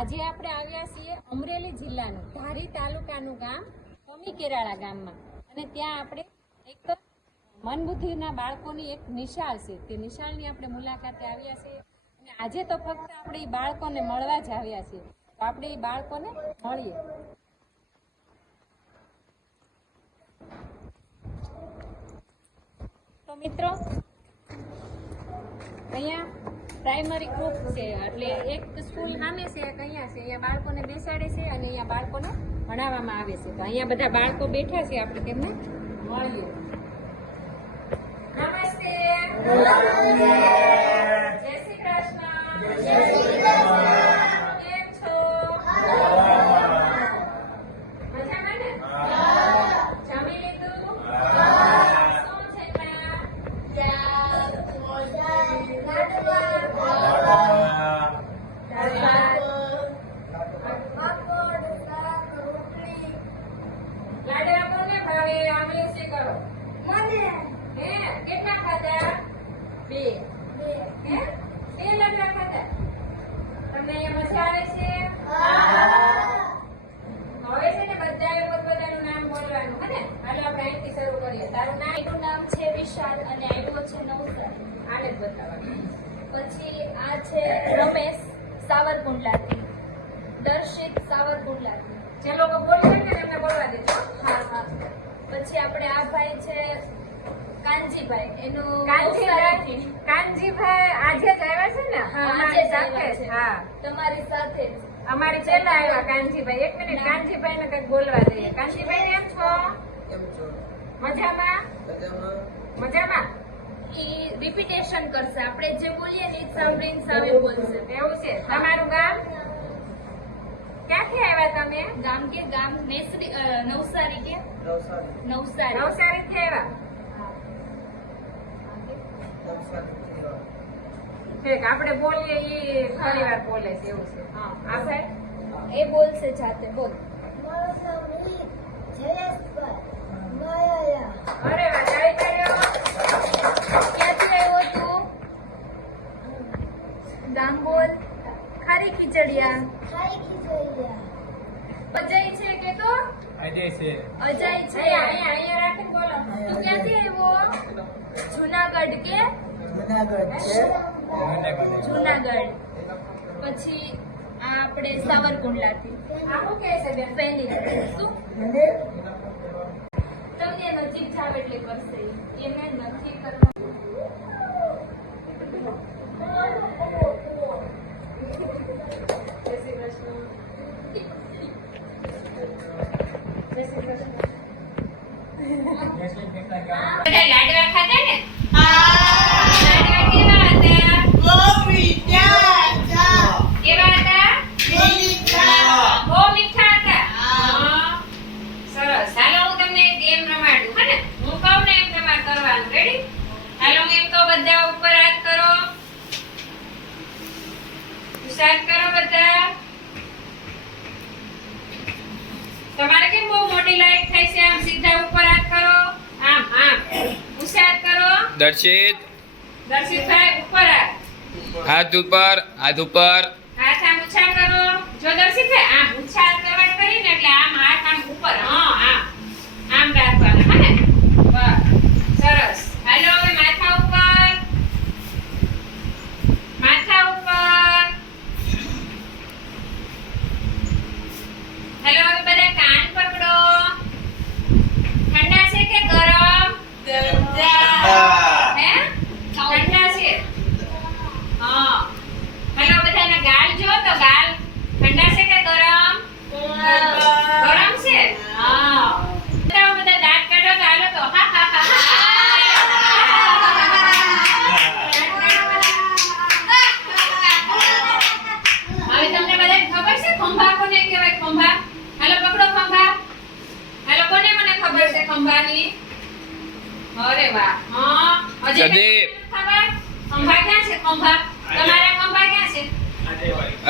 આજે આપણે આવ્યા છીએ અમરેલી જિલ્લાનું ધારી તાલુકાનું ગામ ટમી કેરાળા ગામમાં અને ત્યાં આપણે એક મનબુદ્ધિના બાળકોની એક નિશાળ છે તે નિશાળની આપણે મુલાકાતે આવ્યા છીએ અને આજે તો ફક્ત આપણે એ બાળકોને મળવા જ આવ્યા છીએ તો આપણે એ બાળકોને મળીએ. તો મિત્રો અહીંયા પ્રાઇમરી ગ્રુપ છે એટલે એક સ્કૂલ નામે છે એક અહીંયા છે અહીંયા બાળકોને બેસાડે છે અને અહીંયા બાળકોને ભણાવવામાં આવે છે તો અહીંયા બધા બાળકો બેઠા છે આપણે તેમને મળીએ. નમસ્તે. જય શ્રી કૃષ્ણ. જય શ્રી કૃષ્ણ. કેમ છો? મજામાં ને? જમી લીધું? શું છે કેટલા ખાધા? બે લાડવા ખાધા. તમને અહીંયા મજા આવે છે? હવે છે ને બધાએ પોતપોતાનું નામ બોલવાનું હે ને? હાલો આપણે અહીંથી શરૂ કરીએ. તારું નામ? એનું નામ છે વિશાલ અને આવ્યો છે નવસારી. આને જ બતાવવાનું. પછી આ છે રમેશ સાવરકુંડલાથી, દર્શિત સાવરકુંડલાથી. જે લોકો બોલશે ને એમને બોલવા દેજો. હા. પછી આપણે આ ભાઈ છે કાનજીભાઈ, એનું કાનજીભાઈ આજે જ આવ્યા છે ને? અમારી સાથે જ. હા, તમારી સાથે જ. અમારી પહેલા આવ્યા કાનજીભાઈ. એક મિનિટ, કાનજીભાઈ ને કઈક બોલવા દઈએ. કાનજીભાઈ કેમ છો? મજામાં? મજામાં. ઈ રિપીટેશન કરશે, આપણે જે બોલીએ ને એ સાંભળીને સામે બોલશે. એવું છે. તમારું ગામ? ક્યાંથી આવ્યા તમે? ગામ કે ગામ નવસારી કે નવસારી. નવસારી થી આવ્યા. ઠીક, આપણે બોલીએ એ ફરી વાર બોલે છે એવું છે. હા, આ સાહેબ એ બોલશે જાતે. બોલ. અરે વાહ, તાળી તાળીઓ. ક્યાંથી આવ્યો તું? ગામ બોલ. ખારી ખીચડિયા. અજય છે કે તો? અજય છે. અજય છે. અહીંયા રાખીને બોલો. તું ક્યાંથી આવ્યો? જુનાગઢ કે જુનાગઢ. પછી આ આપણે સાવરકુંડલાથી. આ શું કહે છે બેન? ફેની. શું તમને નજીક જાવ એટલે કરશે એને નથી કરવા. જય શ્રી કૃષ્ણ. જય શ્રી કૃષ્ણ. બધા લાડવા ખાધા ને? લાડવા કેવા હતા? કેવા હતા? બહુ મીઠા હતા. સરસ. હાલો હું તમને એક ગેમ રમાડું હે ને? હું કહું ને એમ તમારે કરવાનું. રેડી? હાલો હું એમ કહું, બધા ઉપર હાથ કરો. સ્ટાર્ટ કરો બધા. તમારે કેમ બહુ મોટી લાઈટ થાય છે? આમ સીધા ઉપર હાથ કરો. આમ ઉષાદ કરો. દર્શિતભાઈ ઉપર હાથ. હાથ ઉપર, હાથ ઉપર. હાથ આમ ઊંચા કરો. જો દર્શિતભાઈ આમ ઊંચા હાથ કરવા કરીને એટલે આમ હાથ આમ ઉપર. હા, આમ રાખવાના હે ને? બસ. સરસ. હાલો હવે માથા ઉપર. માથા ઉપર. હાલો હવે બધા કાન પકડો. ઠંડા છે કે ગરમ? હે? ઠંડા છે. હા. હાલો બધાના ગાલ જો તો ગાલ ઠંડા છે કે ગરમ? ગરમ છે. હા. બધા દાંત કાઢો તો હાલો તો હા હા હા. હવે તમને બધાને ખબર છે ખંભા કોને કહેવાય? ખંભા. હાલો પકડો ખંભા. હાલો કોને મને ખબર છે ખંભાની? અરે વાહ. હા. હજી પ્રદીપ. ખબર? ખંભા ક્યાં છે? ખંભા. તમારા ખંભા ક્યાં છે?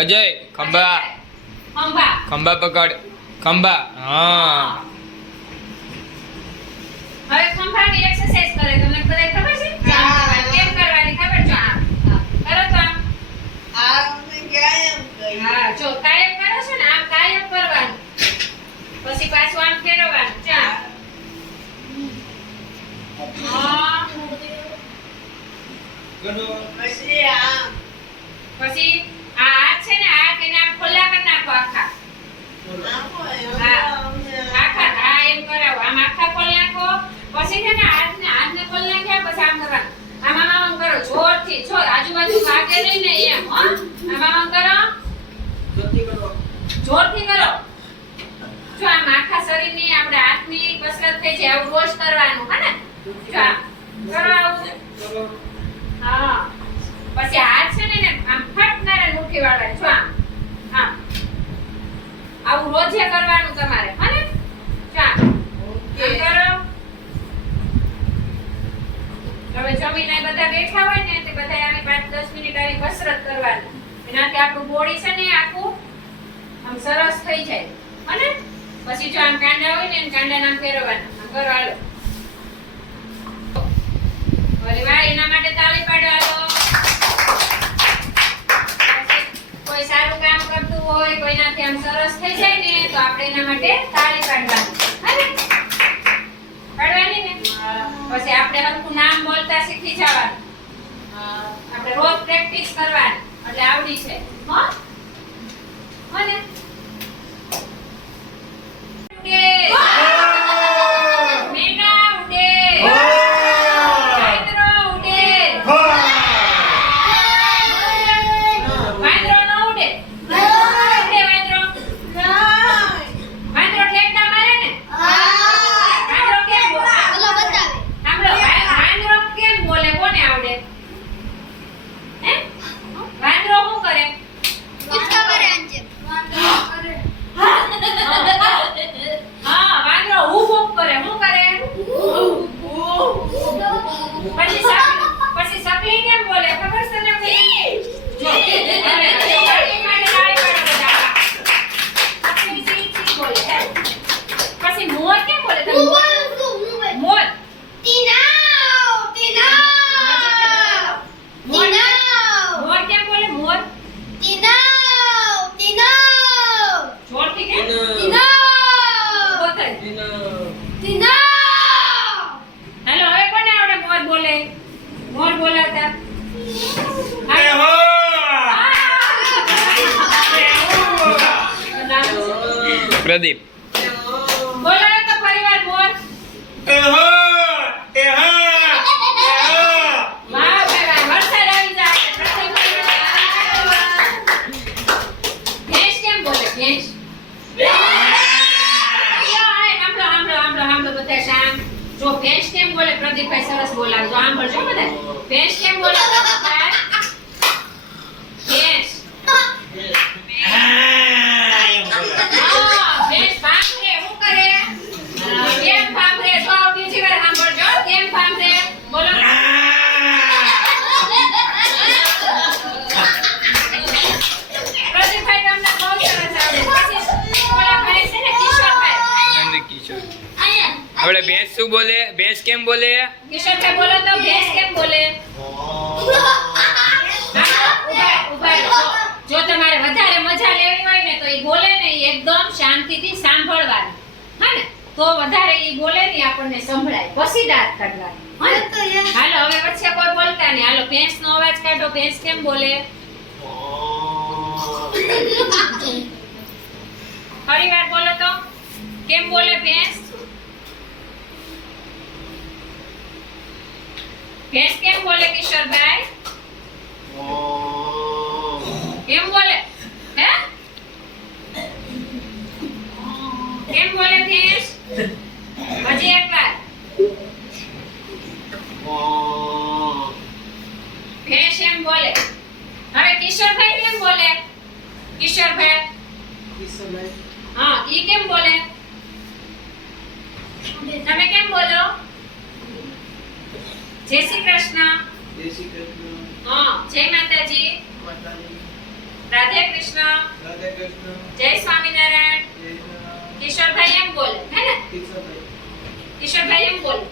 અજય, ખંભા. ખંભા. ખંભા પકડ. ખંભા. હા. હવે ખંભાની એક્સરસાઇઝ કરે તમને બધાય ખબર છે? કેમ કરવાની ખબર છે? કરો તો આમ. જો કાયમ પછી આ હાથ છે ને હાથ એને આમ ખોલ્લા કરી નાખો આખા. હા એમ કરાવો. આમ આખા ખોલ નાખો. પછી છે ને હાથને ખોલ નાખ્યા પછી આમ કરવાનું. આમ કરો જોરથી. જો આજુબાજુ વાગે નહીં ને એમ હો. આમ કરો. જોરથી કરો. જો આમ આખા શરીરની આપણે હાથની કસરત થઈ જાય. આવું રોજ કરવાનું હે ને. જો આમ કરો આવું. હા. પછી હાથ છે ને આમ ફટનારે મુઠ્ઠી વાળવાની. જો આમ આવું રોજે કરવાનું તમારે હે ને. જો આમ કરો. હવે જમીને બધા બેઠા હોય ને તે બધા આવી 5-10 મિનિટ આવી કસરત કરવાની. એનાથી આપણું બોડી છે ને આખું આમ સરસ થઈ જાય અને પછી જો આમ કાંડા હોય ને કાંડા નામ ફેરવવાના. આમ કરો હાલો. અરે વાહ, એના માટે તાળી પાડો હાલો. કોઈ સારું કામ કરતું હોય કોઈનાથી આમ સરસ થઈ જાય ને તો આપણે એના માટે તાળી પાડવાની હે ને. પાડવાની ને. પછી આપણે હરખું નામ બોલતા શીખી જવાનું. આપણે રોજ પ્રેક્ટિસ કરવાની એટલે આવડી છે હો. અને ઉડે મેના ઉડે વાંદરો ઉડે વાંદરો ન ઉડે. ઉડે વાંદરો. વાંદરો ઠેકડા મારે ને. વાંદરો કેમ બોલે? સાંભળો, વાંદરો કેમ બોલે? કોને આવડે? હે? વાંદરો શું કરે? હા, વાંદરો ઊભ ઊભ કરે. શું કરે? પછી સકલી કેમ બોલે? ખબર છે ને? જો હવે સકલી માટે તાળી પાડો બધા. સકલી ચી ચી બોલે. પછી મોર કેમ બોલે? તમે મોર. મોર કેમ બોલે? મોર. જોરથી કેમ? બોલ. હાલો, હવે કોને આવડે મોર બોલે? મોર બોલાતા. પ્રદીપ. બોલાવો તો પરિવાર મોર. વાહ ભાઈ વાહ, વરસાદ આવી જાય. ભેંસ કેમ બોલે? ભેંસ. સાંભળો બધા શામ. જો ભેંસ કેમ બોલે? પ્રદીપભાઈ સરસ બોલાવજો. સાંભળજો બધા. ભેંસ કેમ બોલે? ભેંસ. ભેંસ ભાંભરે. શું કરે? કેમ ભાંભરે? જો બીજી વાર સાંભળજો. કેમ ભાંભરે? બોલો. પ્રદીપભાઈ તમને બહુ સરસ આવડે. પછી ઓલા ભાઈ છે ને કિશોરભાઈ. નંદકિશોર. આપણે ભેંસ શું બોલે? ભેંસ કેમ બોલે? કિશોરભાઈ બોલો તો ભેંસ કેમ બોલે? ઉભા રહો. જો તમારે વધારે મજા લેવી હોય ને તો ઈ બોલે ને ઈ એકદમ શાંતિથી સાંભળવાનું હે ને તો વધારે ઈ બોલે ને આપણને સંભળાય. પછી દાંત કાઢવાની હે ને? હાલો, હવે વચ્ચે કોઈ બોલતા નહીં. હાલો, ભેંસનો અવાજ કાઢો. ભેંસ કેમ બોલે? ફરી વાર બોલો તો. કેમ બોલે ભેંસ? ભેંસ કેમ બોલે કિશોરભાઈ? કેમ બોલે? હે? કેમ બોલે ભેંસ? હજી એક વાર. ભેંસ એમ બોલે. હવે કિશોરભાઈ કેમ બોલે? કિશોરભાઈ. હા, ઈ કેમ બોલે? તમે કેમ બોલો? જય શ્રી કૃષ્ણ. હા, જય માતાજી. રાધે કૃષ્ણ. જય સ્વામિનારાયણ. કિશોરભાઈ એમ બોલે હે ને? કિશોરભાઈ એમ બોલે.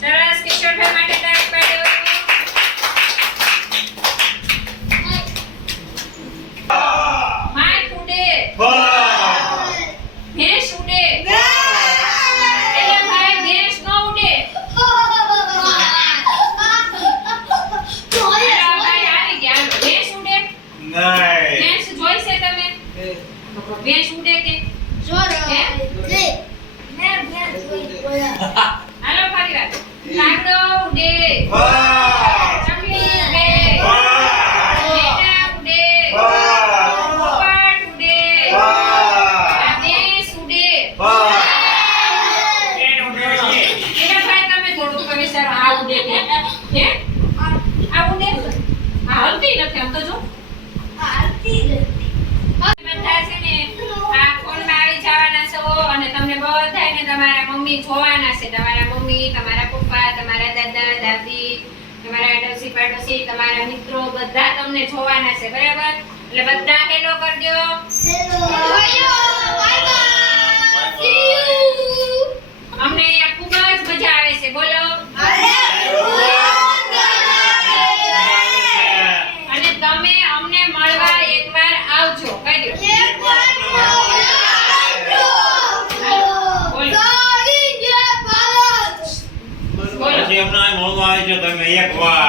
સરસ. કિશોરભાઈ માટે તાળી પાડો. માય ઉડે. ભેંસ ઉડે. એટલે ભાઈ ભેંસ ન ઉડે. આવું દે હે આવું દે આ હલતી નથી આમ તો જો બધા છે ને આ ફોનમાં આવી જવાના છો અને તમને બધાને તમારા મમ્મી જોવાના છે તમારા મમ્મી તમારા પપ્પા તમારા દાદા દાદી તમારા ડોસી પાડોશી તમારા મિત્રો બધા તમને જોવાના છે બરાબર એટલે બધા હેલો કરજો અમને અહીંયા ખૂબ જ મજા આવે છે બોલો અને તમે અમને મળવા એકવાર આવજો કહી દો પછી એમને મળવા આવે છે તમે એકવાર